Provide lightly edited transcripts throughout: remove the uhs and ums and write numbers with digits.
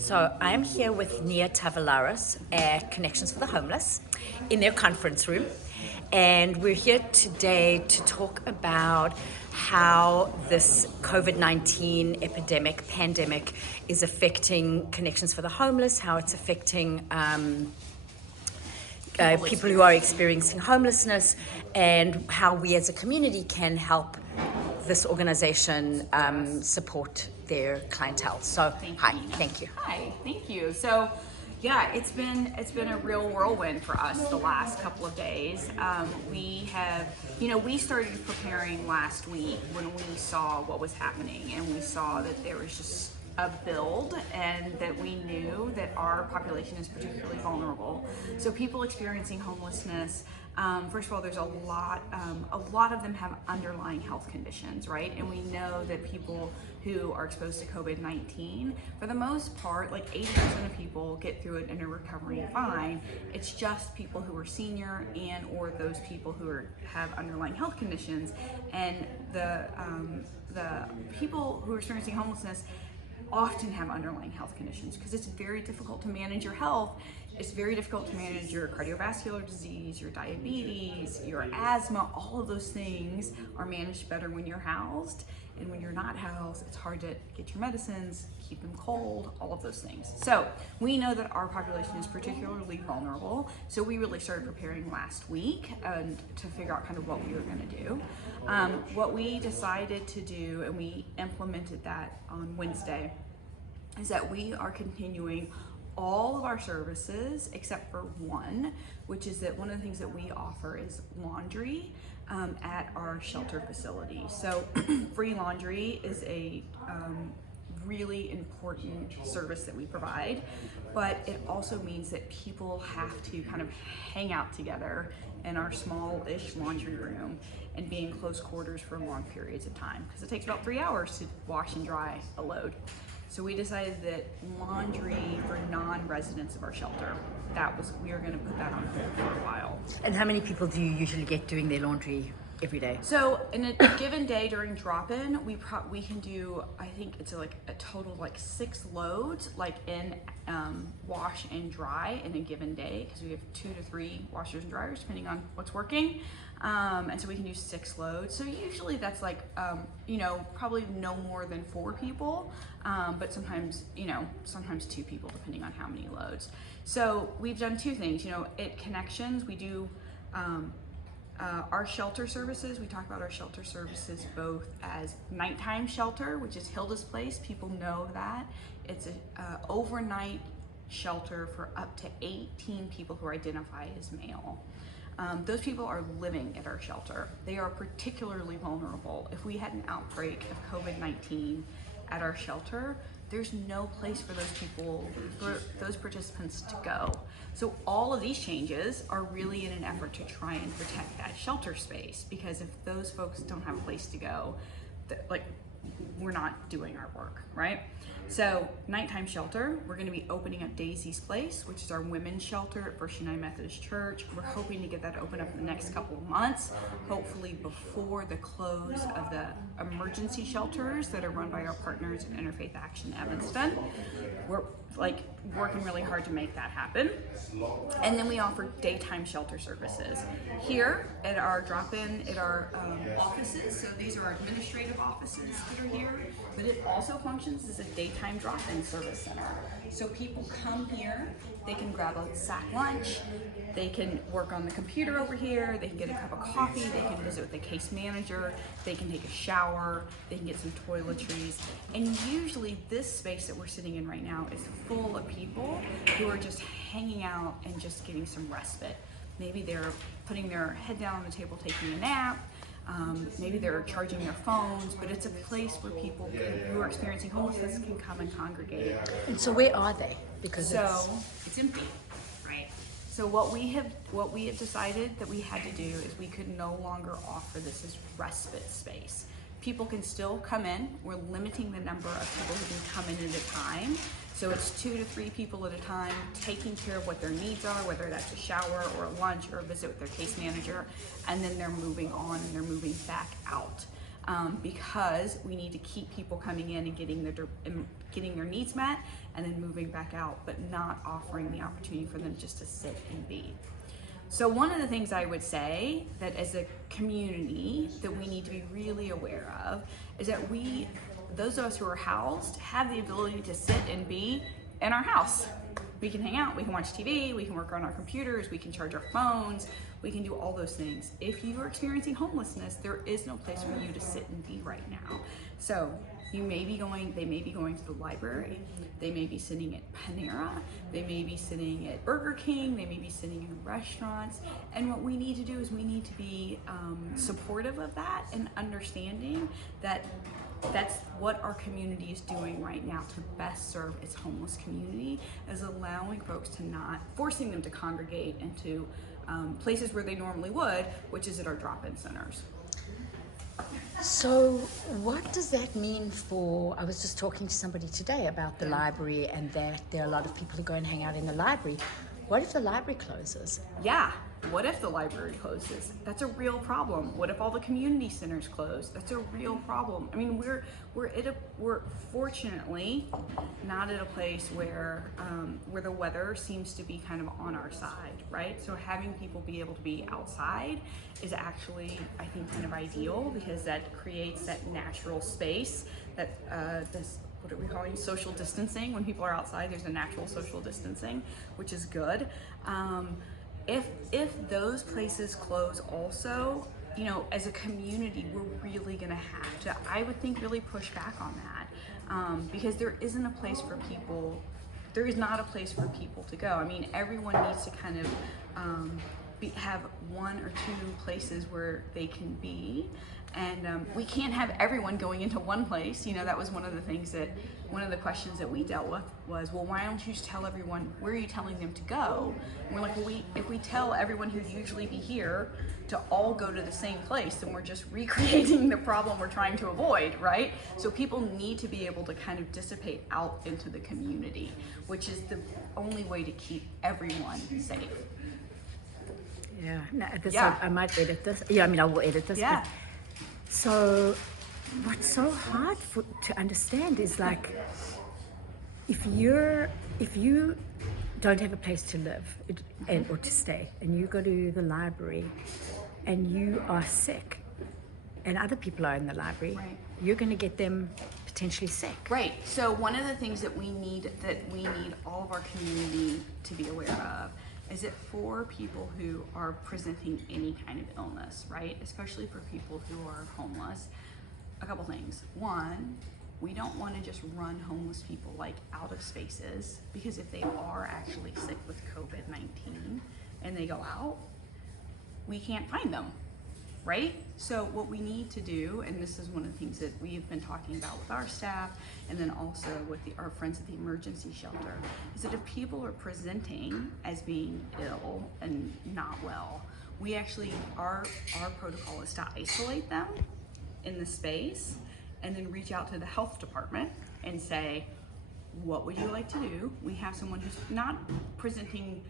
So I'm here with Nia Tavoularis at Connections for the Homeless in their conference room. And we're here today to talk about how this COVID-19 pandemic is affecting Connections for the Homeless, how it's affecting people who are experiencing homelessness, and how we as a community can help this organization support their clientele. So, thank you. Hi, thank you. So, yeah, it's been a real whirlwind for us the last couple of days. We started preparing last week when we saw what was happening, and we saw that there was just a build, and that we knew that our population is particularly vulnerable. So people experiencing homelessness, first of all, there's a lot of them have underlying health conditions, right? And we know that people who are exposed to COVID-19, for the most part, like 80% of people get through it and are recovering fine. It's just people who are senior and or those people who have underlying health conditions, and the people who are experiencing homelessness often have underlying health conditions because it's very difficult to manage your health. It's very difficult to manage your cardiovascular disease, your diabetes, your asthma. All of those things are managed better when you're housed. And when you're not housed, it's hard to get your medicines, keep them cold, all of those things. So we know that our population is particularly vulnerable. So we really started preparing last week to figure out kind of what we were going to do. What we decided to do, and we implemented that on Wednesday, is that we are continuing all of our services except for one, which is that one of the things that we offer is laundry at our shelter facility. So free laundry is a really important service that we provide, but it also means that people have to kind of hang out together in our small-ish laundry room and be in close quarters for long periods of time, because it takes about 3 hours to wash and dry a load. So we decided that laundry for non-residents of our shelter, we were going to put that on hold for a while. And how many people do you usually get doing their laundry every day? So in a given day during drop-in, we can do, I think it's like a total of like 6 loads, like in wash and dry in a given day, because we have 2 to 3 washers and dryers depending on what's working. And so we can do 6 loads. So usually that's like, probably no more than 4 people, but sometimes 2 people depending on how many loads. So we've done 2 things. At Connections, we do our shelter services. We talk about our shelter services both as nighttime shelter, which is Hilda's Place. People know that. It's an overnight shelter for up to 18 people who identify as male. Those people are living at our shelter. They are particularly vulnerable. If we had an outbreak of COVID-19 at our shelter, there's no place for those people, for those participants to go. So all of these changes are really in an effort to try and protect that shelter space, because if those folks don't have a place to go, we're not doing our work, right? So nighttime shelter, we're going to be opening up Daisy's Place, which is our women's shelter at First United Methodist Church. We're hoping to get that open up in the next couple of months, hopefully before the close of the emergency shelters that are run by our partners at Interfaith Action Evanston. We're working really hard to make that happen. And then we offer daytime shelter services here at our drop-in, at our offices. So these are our administrative offices that are here, but it also functions as a daytime drop-in service center. So people come here, they can grab a sack lunch, they can work on the computer over here, they can get a cup of coffee, they can visit with the case manager, they can take a shower, they can get some toiletries. And usually this space that we're sitting in right now is full of people who are just hanging out and just getting some respite. Maybe they're putting their head down on the table taking a nap, maybe they're charging their phones, but it's a place where people who are experiencing homelessness can come and congregate. And so where are they? Because it's empty, right? So what we have decided that we had to do is we could no longer offer this as respite space. People can still come in. We're limiting the number of people who can come in at a time. So it's 2 to 3 people at a time, taking care of what their needs are, whether that's a shower or a lunch or a visit with their case manager, and then they're moving on and they're moving back out. because we need to keep people coming in and getting their needs met and then moving back out, but not offering the opportunity for them just to sit and be. So one of the things I would say that as a community that we need to be really aware of is that those of us who are housed, have the ability to sit and be in our house. We can hang out, we can watch TV, we can work on our computers, we can charge our phones, we can do all those things. If you are experiencing homelessness, there is no place for you to sit and be right now. So they may be going to the library, they may be sitting at Panera, they may be sitting at Burger King, they may be sitting in restaurants. And what we need to do is we need to be supportive of that and understanding that that's what our community is doing right now to best serve its homeless community, is allowing folks to not forcing them to congregate into places where they normally would, which is at our drop-in centers. So what does that mean for, I was just talking to somebody today about the library and that there are a lot of people who go and hang out in the library. What if the library closes? Yeah, what if the library closes? That's a real problem. What if all the community centers close? That's a real problem. I mean, we're fortunately not at a place where the weather seems to be kind of on our side, right? So having people be able to be outside is actually, I think, kind of ideal, because that creates that natural space that what are we calling social distancing? When people are outside, there's a natural social distancing, which is good. If those places close also, you know, as a community, we're really gonna have to, I would think, really push back on that, because there isn't a place for people, there is not a place for people to go. I mean, everyone needs to kind of have one or two places where they can be. And we can't have everyone going into one place. You know, that was one of the questions that we dealt with was, well, why don't you just tell everyone, where are you telling them to go? And we're like, well, if we tell everyone who'd usually be here to all go to the same place, then we're just recreating the problem we're trying to avoid, right? So people need to be able to kind of dissipate out into the community, which is the only way to keep everyone safe. Yeah, no, Yeah. I might edit this. Yeah, I mean, I will edit this. Yeah. So what's so hard to understand is, like, if you don't have a place to live or to stay, and you go to the library and you are sick and other people are in the library, Right. you're going to get them potentially sick. Right. So one of the things that we need all of our community to be aware of is that for people who are presenting any kind of illness, right, especially for people who are homeless, a couple things. One, we don't want to just run homeless people like out of spaces, because if they are actually sick with COVID-19 and they go out, we can't find them, right? So what we need to do, and this is one of the things that we've been talking about with our staff and then also with our friends at the emergency shelter, is that if people are presenting as being ill and not well, we actually, our protocol is to isolate them in the space and then reach out to the health department and say, what would you like to do? We have someone who's not presenting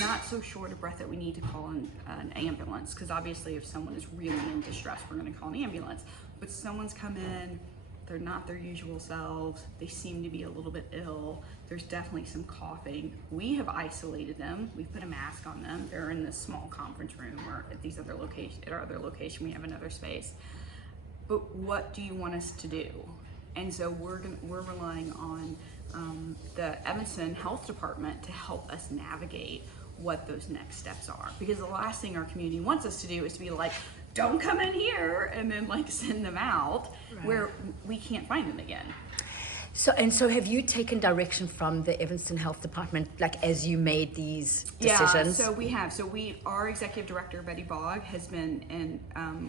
not so short of breath that we need to call an ambulance, because obviously if someone is really in distress, we're going to call an ambulance. But someone's come in, they're not their usual selves, they seem to be a little bit ill, there's definitely some coughing. We have isolated them, we've put a mask on them, they're in this small conference room, or at these other locations, at our other location we have another space. But what do you want us to do? And so we're relying on the Evanston Health Department to help us navigate what those next steps are. Because the last thing our community wants us to do is to be like, don't come in here, and then like send them out, right, where we can't find them again. So have you taken direction from the Evanston Health Department, like, as you made these decisions? Yeah, so we have. So our executive director, Betty Bogg, has been in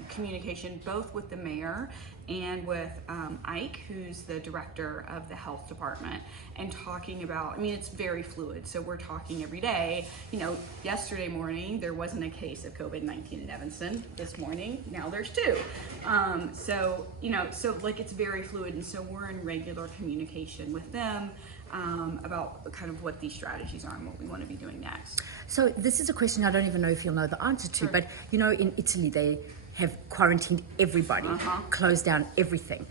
communication both with the mayor and with Ike, who's the director of the health department, and talking about, I mean, it's very fluid. So we're talking every day. You know, yesterday morning, there wasn't a case of COVID-19 in Evanston. This morning, now there's 2. So, you know, so like it's very fluid. And so we're in regular communication with them about kind of what these strategies are and what we want to be doing next. So this is a question I don't even know if you'll know the answer to, Sure. but you know, in Italy, have quarantined everybody, closed down everything.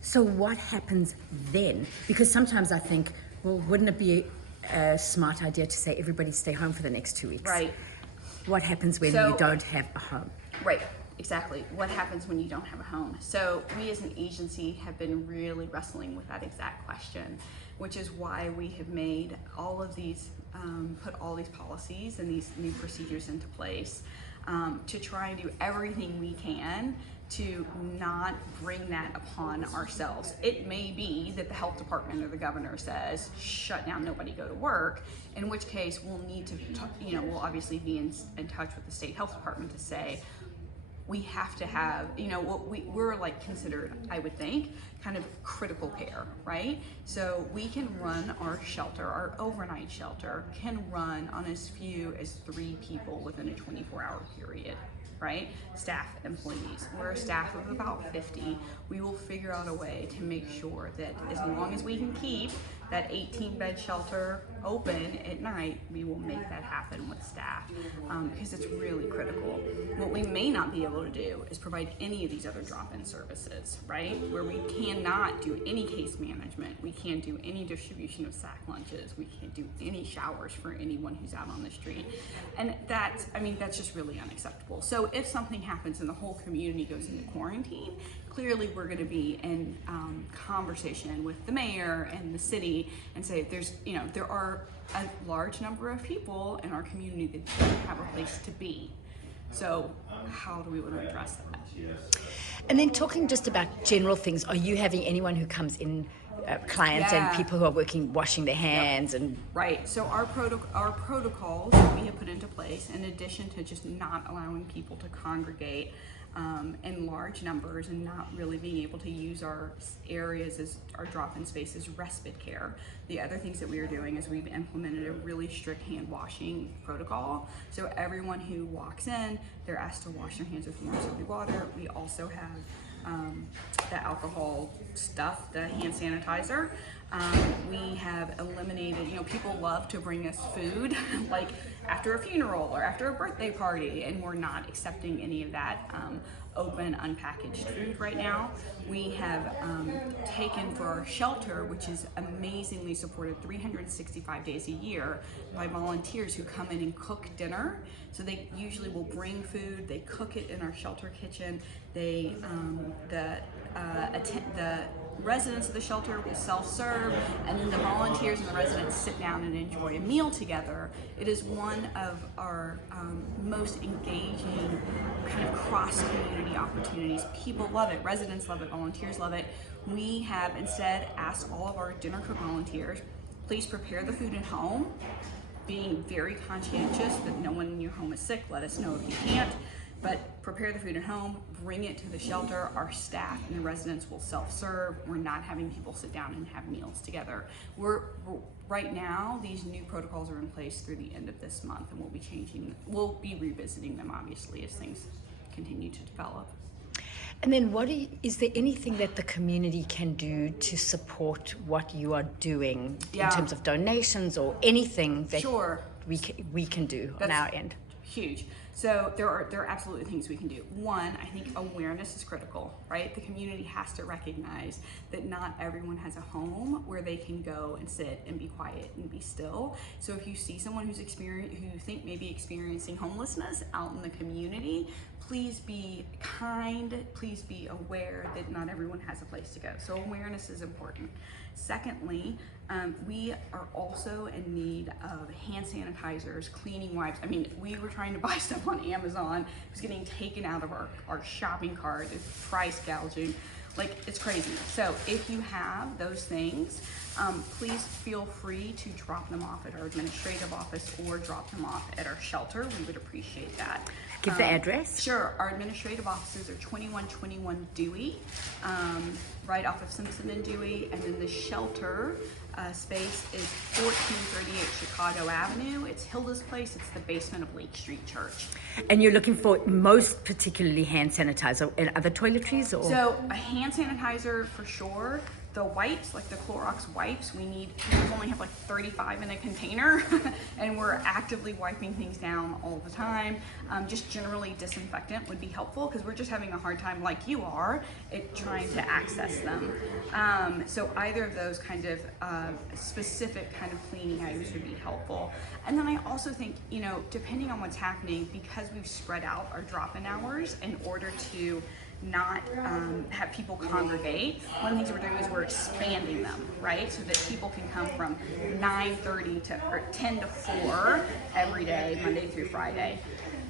So what happens then? Because sometimes I think, well, wouldn't it be a smart idea to say everybody stay home for the next 2 weeks? Right. What happens when you don't have a home? Right, exactly. What happens when you don't have a home? So we as an agency have been really wrestling with that exact question, which is why we have made all of these, put all these policies and these new procedures into place to try and do everything we can to not bring that upon ourselves. It may be that the health department or the governor says, shut down, nobody go to work, in which case we'll need to, we'll obviously be in touch with the state health department to say, we have to have, we're like considered, I would think, kind of critical care, right? So we can run our shelter, our overnight shelter can run on as few as 3 people within a 24-hour period, right? Staff, employees. We're a staff of about 50. We will figure out a way to make sure that as long as we can keep that 18-bed shelter open at night, we will make that happen with staff because it's really critical. What we may not be able to do is provide any of these other drop-in services, right? Where we cannot do any case management, we can't do any distribution of sack lunches, we can't do any showers for anyone who's out on the street. And that's just really unacceptable. So if something happens and the whole community goes into quarantine, clearly we're going to be in conversation with the mayor and the city and say there are a large number of people in our community that don't have a place to be. So how do we want to address that? And then talking just about general things, are you having anyone who comes in, clients and people who are working, washing their hands and... Right, so our protocols that we have put into place, in addition to just not allowing people to congregate in large numbers and not really being able to use our areas as our drop-in spaces, respite care. The other things that we are doing is we've implemented a really strict hand washing protocol. So everyone who walks in, they're asked to wash their hands with warm soapy water. We also have the alcohol stuff, the hand sanitizer. We have eliminated, people love to bring us food like after a funeral or after a birthday party, and we're not accepting any of that open, unpackaged food right now. We have taken for our shelter, which is amazingly supported 365 days a year by volunteers who come in and cook dinner. So they usually will bring food, they cook it in our shelter kitchen. They, the residents of the shelter will self-serve, and then the volunteers and the residents sit down and enjoy a meal together. It is one of our most engaging kind of cross-community opportunities. People love it, residents love it, volunteers love it. We have instead asked all of our dinner cook volunteers, please prepare the food at home, being very conscientious that no one in your home is sick. Let us know if you can't. But prepare the food at home, bring it to the shelter. Our staff and the residents will self-serve. We're not having people sit down and have meals together. Right now, these new protocols are in place through the end of this month, and we'll be revisiting them obviously as things continue to develop. And then is there anything that the community can do to support what you are doing in terms of donations or anything that we can do on our end? Huge. So there are absolutely things we can do. One, I think awareness is critical, right? The community has to recognize that not everyone has a home where they can go and sit and be quiet and be still. So if you see someone who you think may be experiencing homelessness out in the community, please be kind, please be aware that not everyone has a place to go. So awareness is important. Secondly, we are also in need of hand sanitizers, cleaning wipes. I mean, we were trying to buy stuff on Amazon. It was getting taken out of our shopping cart. It's price gouging. Like, it's crazy. So if you have those things, please feel free to drop them off at our administrative office or drop them off at our shelter. We would appreciate that. Give the address. Sure. Our administrative offices are 2121 Dewey, right off of Simpson and Dewey, and then the shelter space is 1438 Chicago Avenue. It's Hilda's place. It's the basement of Lake Street Church. And you're looking for most particularly hand sanitizer and other toiletries? Or? So a hand sanitizer for sure. The wipes, like the Clorox wipes, we only have like 35 in a container and we're actively wiping things down all the time. Just generally disinfectant would be helpful because we're just having a hard time, like you are, trying to access them. So either of those kind of specific kind of cleaning items would be helpful. And then I also think, you know, depending on what's happening, because we've spread out our drop-in hours in order to not have people congregate, one of the things we're doing is we're expanding them, right? So that people can come from 9:30 or 10 to 4 every day, Monday through Friday.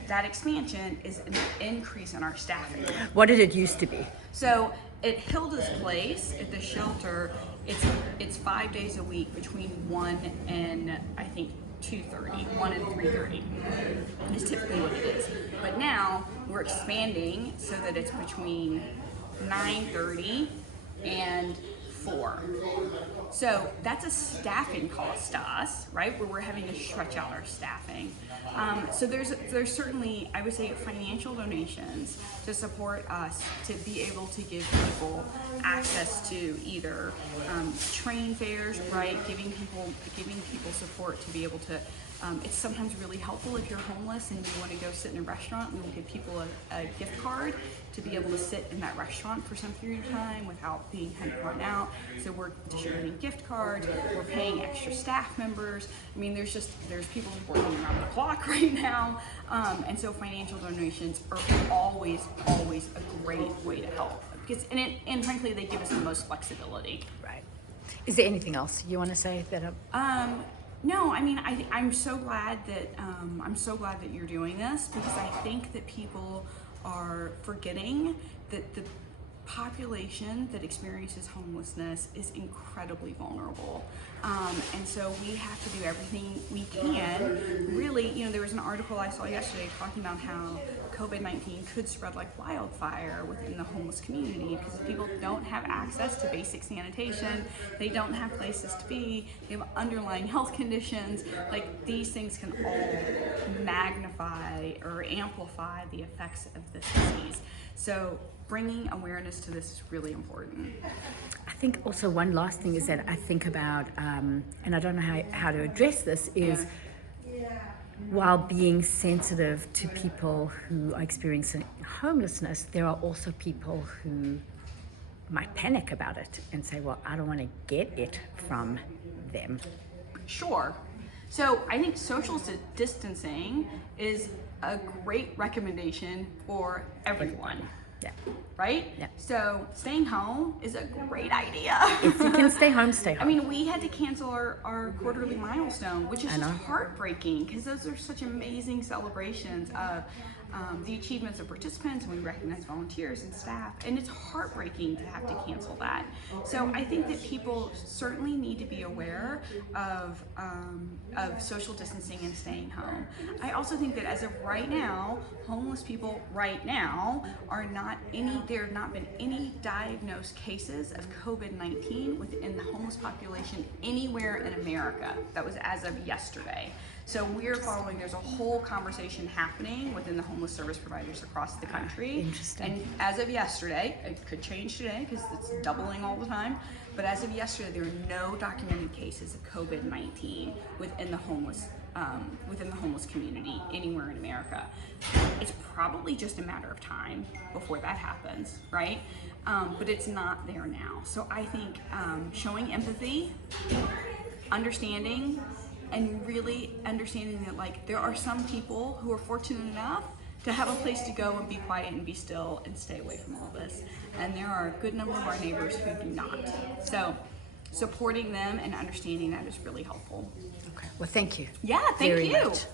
That expansion is an increase in our staffing. What did it used to be? So at Hilda's place, at the shelter, it's 5 days a week between 1 and I think 2:30, 1 and 3:30 is typically what it is. But now we're expanding so that it's between 9:30 and 4. So that's a staffing cost to us, right? Where we're having to stretch out our staffing. So there's certainly, I would say, financial donations to support us to be able to give people access to either train fares, right? Giving people support to be able to. It's sometimes really helpful if you're homeless and you want to go sit in a restaurant. We will give people a gift card to be able to sit in that restaurant for some period of time without being kind of run out. So we're distributing gift cards. We're paying extra staff members. I mean, there's people working around the clock right now, and so financial donations are always a great way to help. Because and frankly, they give us the most flexibility. Right. Is there anything else you want to say that? No, I mean, I'm so glad that you're doing this, because I think that people are forgetting that the population that experiences homelessness is incredibly vulnerable. And so we have to do everything we can. Really, you know, there was an article I saw yesterday talking about how COVID-19 could spread like wildfire within the homeless community because people don't have access to basic sanitation, they don't have places to be, they have underlying health conditions. Like, these things can all magnify or amplify the effects of this disease. So bringing awareness to this is really important. I think also one last thing is that I think about, and I don't know how to address this, is while being sensitive to people who are experiencing homelessness, there are also people who might panic about it and say, well, I don't want to get it from them. Sure. So I think social distancing is a great recommendation for everyone. Yeah. Right? Yeah. So staying home is a great idea. If you can stay home, stay home. I mean, we had to cancel our quarterly milestone, which is just heartbreaking because those are such amazing celebrations of the achievements of participants, and we recognize volunteers and staff, and it's heartbreaking to have to cancel that. So I think that people certainly need to be aware of social distancing and staying home. I also think that as of right now, homeless people right now there have not been any diagnosed cases of COVID-19 within the homeless population anywhere in America. That was as of yesterday. So we're following, there's a whole conversation happening within the homeless service providers across the country. Interesting. And as of yesterday, it could change today because it's doubling all the time, but as of yesterday, there are no documented cases of COVID-19 within the homeless community anywhere in America. It's probably just a matter of time before that happens, right? But it's not there now. So I think showing empathy, understanding, and really understanding that, like, there are some people who are fortunate enough to have a place to go and be quiet and be still and stay away from all this. And there are a good number of our neighbors who do not. So supporting them and understanding that is really helpful. Okay. Well, thank you. Yeah, thank very you. much.